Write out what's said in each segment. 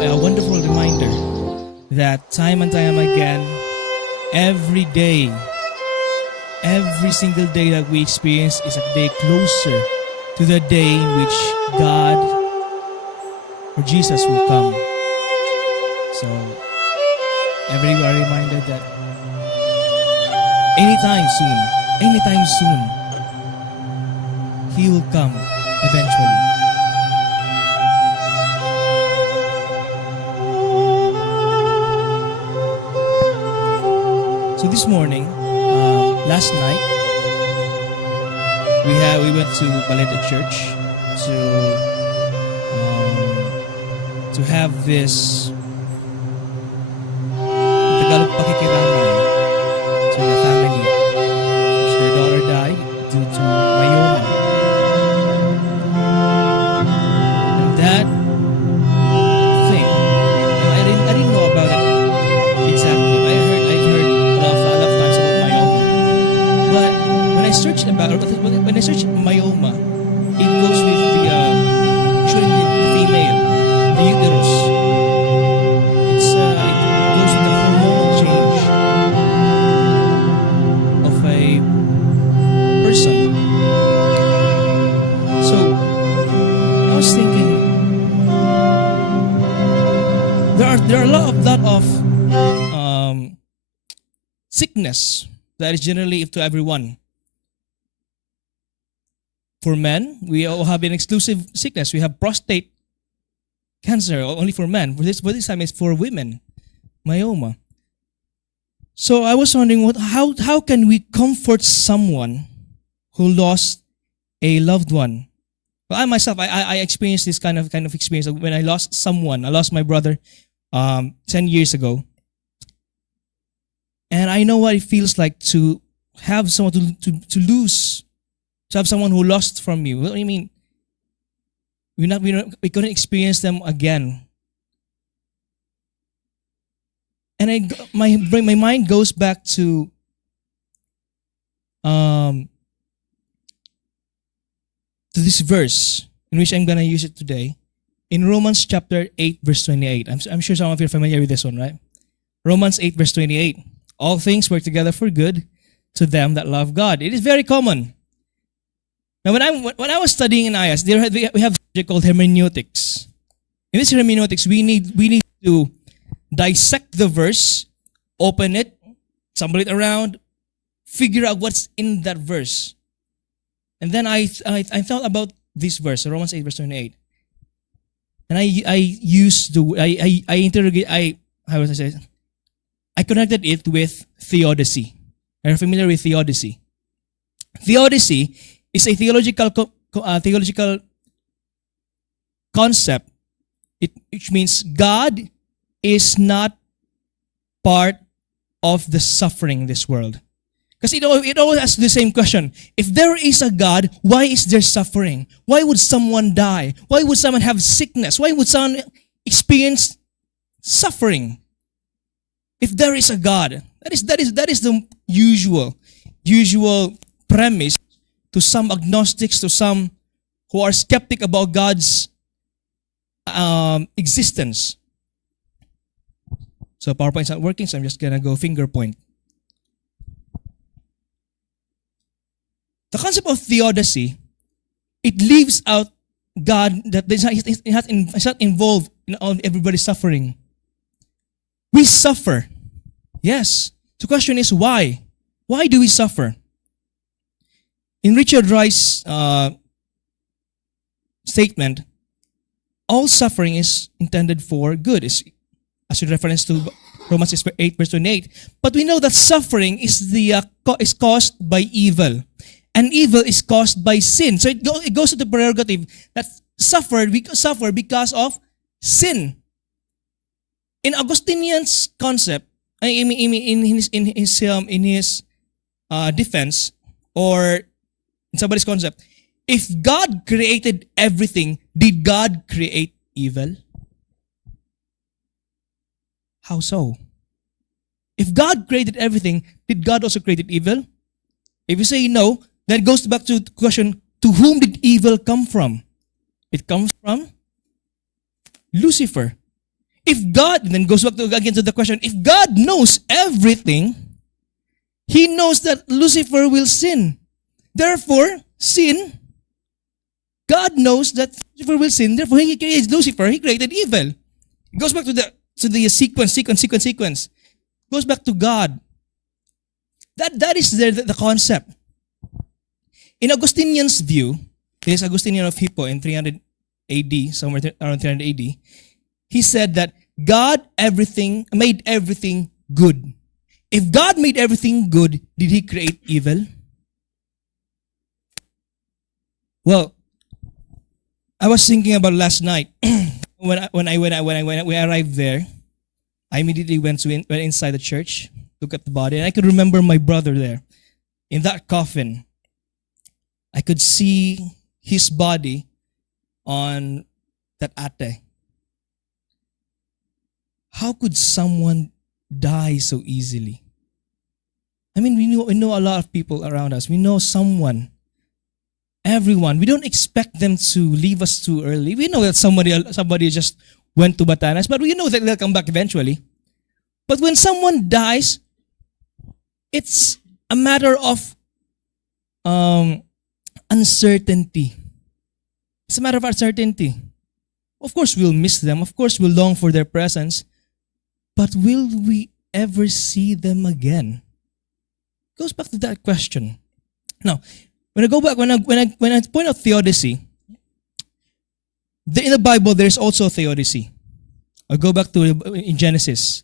A wonderful reminder that time and time again, every day, every single day that we experience is a day closer to the day in which God or Jesus will come. So, every day we are reminded that anytime soon, He will come eventually. So this morning, last night, we went to Baleta Church to have this Tagalog pakikiramay to the family. Their daughter died due to myoma, and that thing, I didn't know about it exactly. I've heard a lot of times about myoma, but when I searched myoma, it goes with the usually the female, the uterus. It goes with the hormonal change of a person. So I was thinking, there are a lot of sickness that is generally to everyone. For men, we all have an exclusive sickness. We have prostate cancer, only for men. For this time, it's for women, myoma. So I was wondering, how can we comfort someone who lost a loved one? Well, I myself, I experienced this kind of experience when I lost someone. I lost my brother 10 years ago. And I know what it feels like to have someone to lose, to have someone who lost from you. What do you mean? We couldn't experience them again. And my mind goes back to this verse in which I'm gonna use it today, in Romans chapter 8 verse 28. I'm sure some of you are familiar with this one, right? Romans 8 verse 28. All things work together for good to them that love God. It is very common. Now, when I was studying in IAS, we have a subject called hermeneutics. In this hermeneutics, we need to dissect the verse, open it, stumble it around, figure out what's in that verse. And then I thought about this verse, Romans 8 verse 28. And I connected it with theodicy. Are you familiar with theodicy? Theodicy is a theological concept, which means God is not part of the suffering in this world. Because it always asks the same question. If there is a God, why is there suffering? Why would someone die? Why would someone have sickness? Why would someone experience suffering? If there is a God, That is the usual premise to some agnostics, to some who are skeptic about God's existence. So PowerPoint's not working, so I'm just gonna go finger point. The concept of theodicy, it leaves out God, that it's not involved in all everybody's suffering. We suffer. Yes. The question is why? Why do we suffer? In Richard Rice's statement, all suffering is intended for good, as a reference to Romans 8 verse 28. But we know that suffering is caused by evil. And evil is caused by sin. So it goes to the prerogative that we suffer because of sin. In Augustinian's concept, I mean, in his defense, or in somebody's concept, if God created everything, did God create evil? How so? If God created everything, did God also create evil? If you say no, then it goes back to the question, to whom did evil come from? It comes from Lucifer. If God, then goes back again to the question, if God knows everything, He knows that Lucifer will sin. Therefore, sin, God knows that Lucifer will sin, therefore He creates Lucifer, He created evil. It goes back to the sequence. Goes back to God. That is the concept. In Augustinian's view, this is Augustinian of Hippo in 300 AD, somewhere around 300 AD, he said that God made everything good. If God made everything good, did He create evil? Well, I was thinking about last night when we arrived there. I immediately went inside the church, looked at the body, and I could remember my brother there in that coffin. I could see his body on that ate. How could someone die so easily? I mean, we know a lot of people around us. We know someone, everyone. We don't expect them to leave us too early. We know that somebody just went to Batanas, but we know that they'll come back eventually. But when someone dies, it's a matter of uncertainty. It's a matter of uncertainty. Of course, we'll miss them. Of course, we'll long for their presence. But will we ever see them again? It goes back to that question. Now, when I go back, when I point out theodicy, in the Bible there's also theodicy. I'll go back to in Genesis.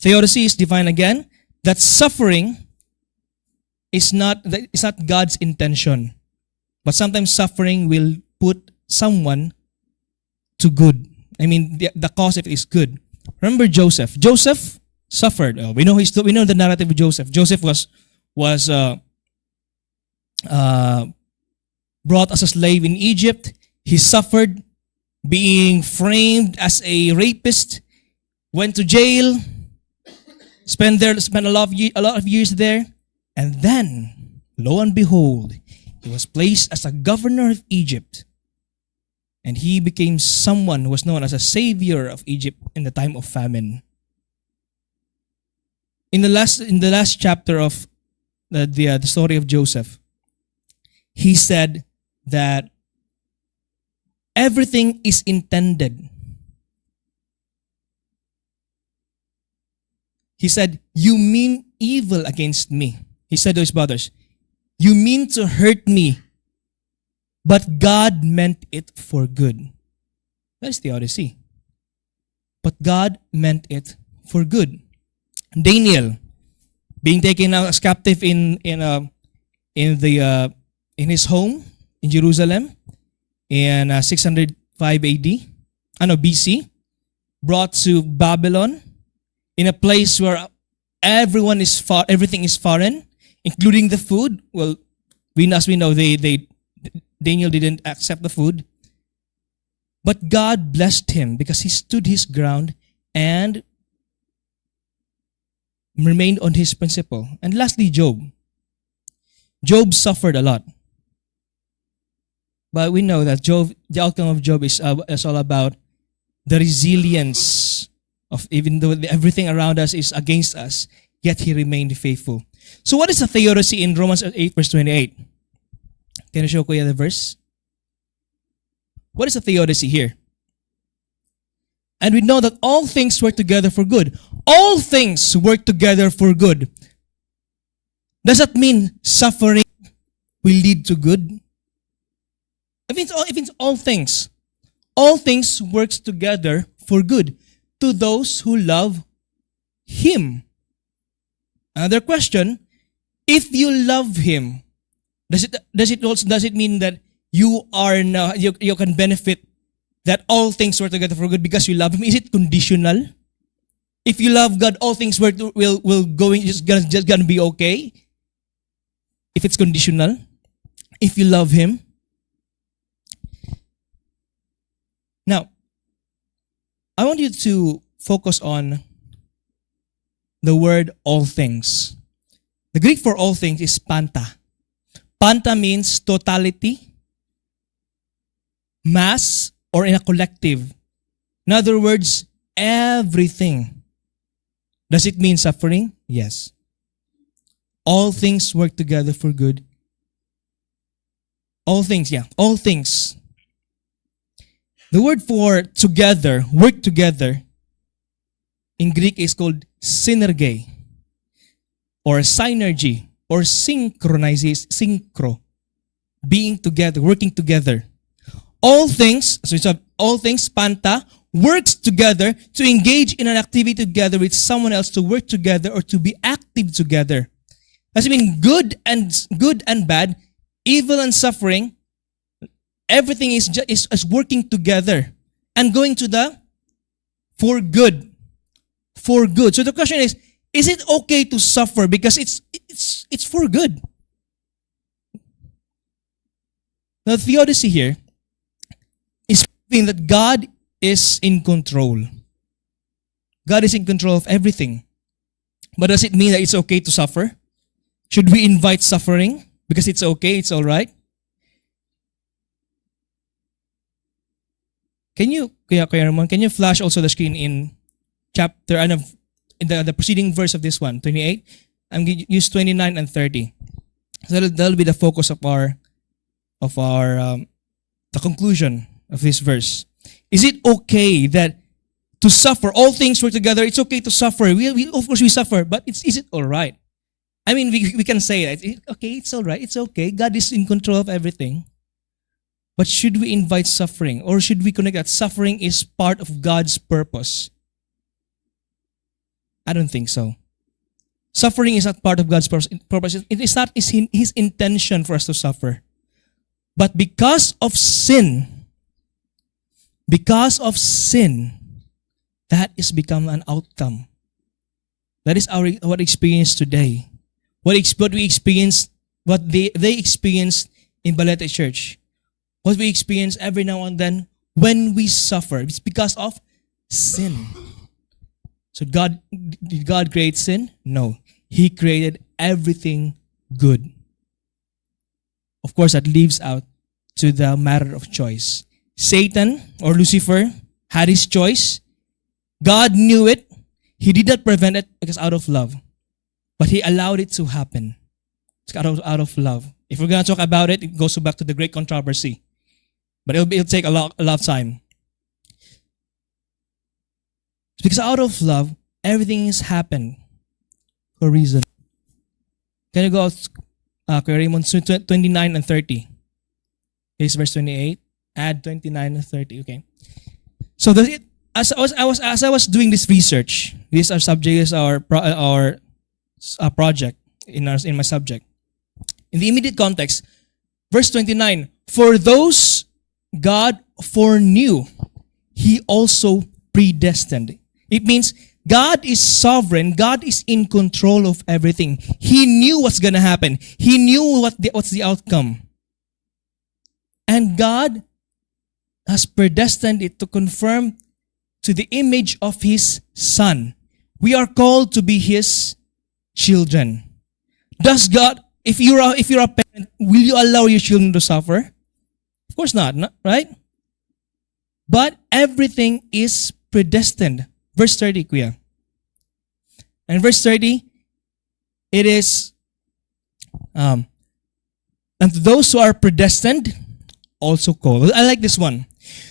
Theodicy is defined again that suffering is not God's intention, but sometimes suffering will put someone to good. I mean, the cause of it is good. Remember Joseph. Joseph suffered. We know the narrative of Joseph. Joseph was brought as a slave in Egypt. He suffered, being framed as a rapist. Went to jail. Spent a lot of years there, and then, lo and behold, he was placed as a governor of Egypt. And he became someone who was known as a savior of Egypt in the time of famine. In the last chapter of the story of Joseph, he said that everything is intended. He said, "You mean evil against me." He said to his brothers, "You mean to hurt me, but God meant it for good." That is theodicy. But God meant it for good. Daniel, being taken out as captive in his home in Jerusalem in 605 AD, BC, brought to Babylon in a place where everything is foreign, including the food. Well, as we know, Daniel didn't accept the food. But God blessed him because he stood his ground and remained on his principle. And lastly, Job. Job suffered a lot. But we know that the outcome of Job is all about the resilience of, even though everything around us is against us, yet he remained faithful. So what is the theodicy in Romans 8 verse 28? Can you show Kuya the verse? What is the theodicy here? And we know that all things work together for good. All things work together for good. Does that mean suffering will lead to good? If it's all things works together for good to those who love Him. Another question: if you love Him, does it mean that you are now you can benefit that all things work together for good because you love Him? Is it conditional? If you love God, all things will just gonna be okay. If it's conditional, if you love Him. Now, I want you to focus on the word all things. The Greek for all things is panta. Panta means totality, mass, or in a collective. In other words, everything. Does it mean suffering? Yes. All things work together for good. All things, yeah. All things. The word for together, work together, in Greek is called synergy, or synergy, or synchro, being together, working together. All things, so it's all things, panta, works together to engage in an activity together with someone else, to work together or to be active together. Does it mean good and bad, evil and suffering? Everything is working together and going to the for good. For good. So the question is it okay to suffer because it's for good? The theodicy here is proving that God is in control. God is in control of everything. But does it mean that it's okay to suffer? Should we invite suffering because it's okay, it's all right? Can you, Kuya Ramon, can you flash also the screen in chapter, in the preceding verse of this one, 28? I'm going to use 29 and 30. So that'll be the focus of our the conclusion of this verse. Is it okay that to suffer, all things work together? It's okay to suffer. We of course we suffer, but is it all right? I mean, we can say that okay, it's all right, it's okay. God is in control of everything. But should we invite suffering, or should we connect that suffering is part of God's purpose? I don't think so. Suffering is not part of God's purpose. It is not His intention for us to suffer. But because of sin, that is become an outcome. That is what experience today. What we experience, what they experienced in Balete Church. What we experience every now and then when we suffer. It's because of sin. So did God create sin? No. He created everything good. Of course, that leaves out to the matter of choice. Satan or Lucifer had his choice. God knew it. He did not prevent it because out of love. But He allowed it to happen. It's out of love. If we're going to talk about it, it goes back to the great controversy. But it'll take a lot of time. Because out of love, everything has happened for a reason. Can you go out, Raymond, 29 and 30? Here's verse 28. Add 29 and 30. Okay. So as I was doing this research, this is our subject, this is our project in my subject. In the immediate context, verse 29. For those God foreknew, He also predestined. It means God is sovereign. God is in control of everything. He knew what's going to happen. He knew what's the outcome. And God has predestined it to confirm to the image of His Son. We are called to be His children. Does God, if you're a parent, will you allow your children to suffer? Of course not, right? But everything is predestined. Verse 30, Kuya. And verse 30, it is, um, and to those who are predestined, also called. I like this one.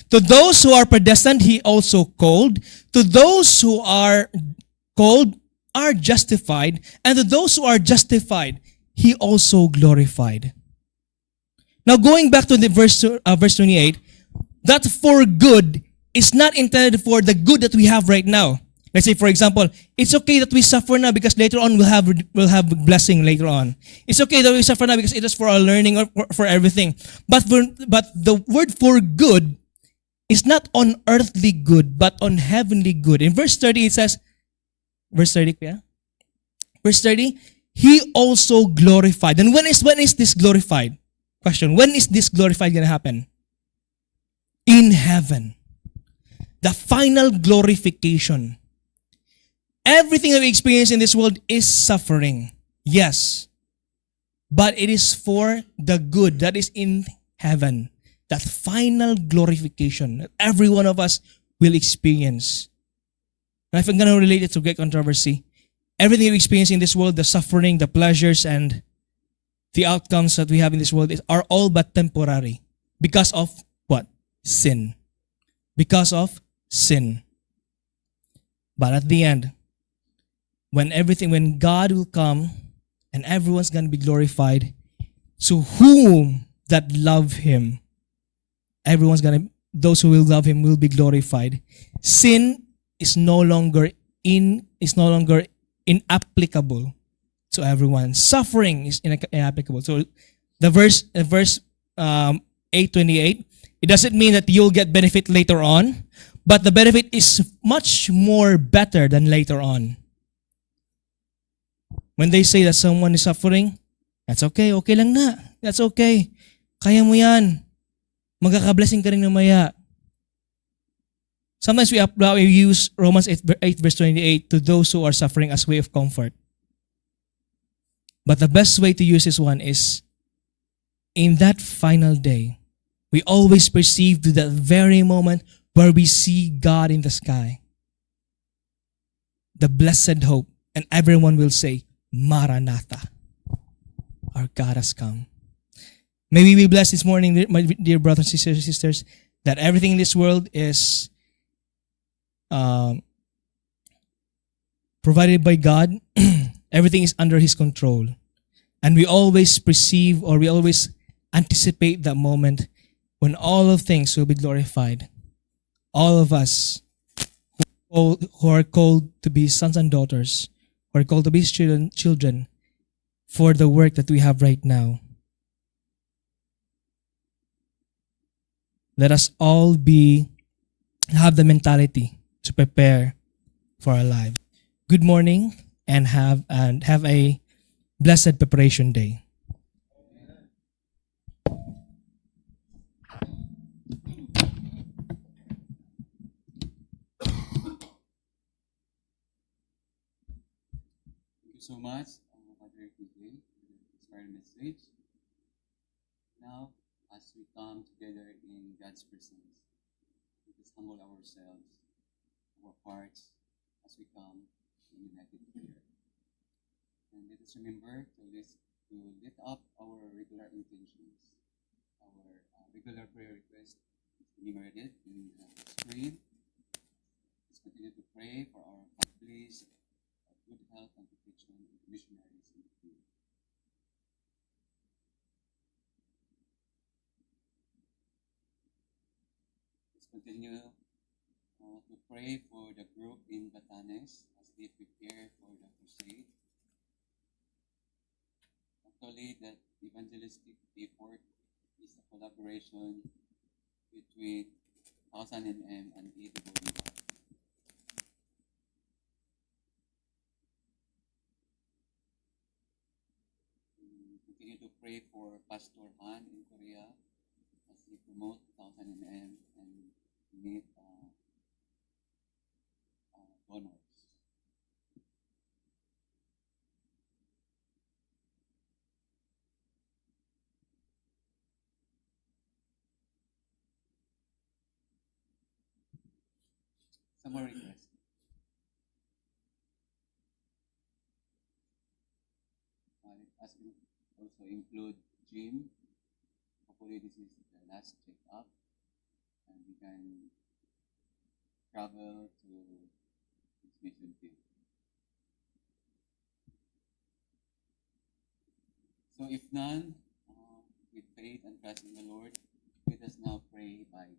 To those who are predestined, he also called. To those who are called, are justified. And to those who are justified, he also glorified. Now going back to the verse 28, that for good is not intended for the good that we have right now. Let's say, for example, it's okay that we suffer now because later on we'll have blessing later on. It's okay that we suffer now because it is for our learning or for everything. But the word for good is not on earthly good, but on heavenly good. In verse 30, it says, verse 30, yeah? Verse 30, he also glorified. And when is this glorified? Question, when is this glorified going to happen? In heaven. The final glorification. Everything that we experience in this world is suffering. Yes. But it is for the good that is in heaven. That final glorification that every one of us will experience. And if I'm going to relate it to great controversy, everything we experience in this world, the suffering, the pleasures, and the outcomes that we have in this world are all but temporary. Because of what? Sin. Because of sin. But at the end, when God will come and everyone's going to be glorified, to whom that love him, those who will love him will be glorified. Sin is no longer inapplicable to everyone. Suffering is inapplicable. So the verse 8:28, it doesn't mean that you'll get benefit later on, but the benefit is much more better than later on. When they say that someone is suffering, that's okay, okay lang na. That's okay. Kaya mo yan. Magkaka-blessing ka rin mamaya. Sometimes we use Romans 8 verse 28 to those who are suffering as way of comfort. But the best way to use this one is in that final day, we always perceive to that very moment where we see God in the sky. The blessed hope. And everyone will say, Maranatha. Our God has come. May we be blessed this morning, my dear brothers and sisters, that everything in this world is provided by God. Everything is under His control. And we always perceive or we always anticipate that moment when all of things will be glorified. All of us who are called to be sons and daughters, who are called to be children for the work that we have right now. Let us all have the mentality to prepare for our lives. Good morning and have a blessed preparation day. Thank you so much, Padre PJ, for the inspiring message. Now, as we come together in God's presence, let us humble ourselves, our hearts, as we come in united prayer. And let us remember to lift up our regular intentions, our regular prayer request enumerated in the screen. Let's continue to pray for our families, for good health and protection, and missionaries in the field. Let's continue to pray for the group in Batanes as they prepare for the crusade. Actually, that evangelistic effort is a collaboration between 1000mm and Devotional. We continue to pray for Pastor Han in Korea as he promotes 1000mm and meet donors. Some more requests. As we also include Jim. Hopefully this is the last check-up and we can travel to its mission field. So if none, with faith and trust in the Lord, let us now pray by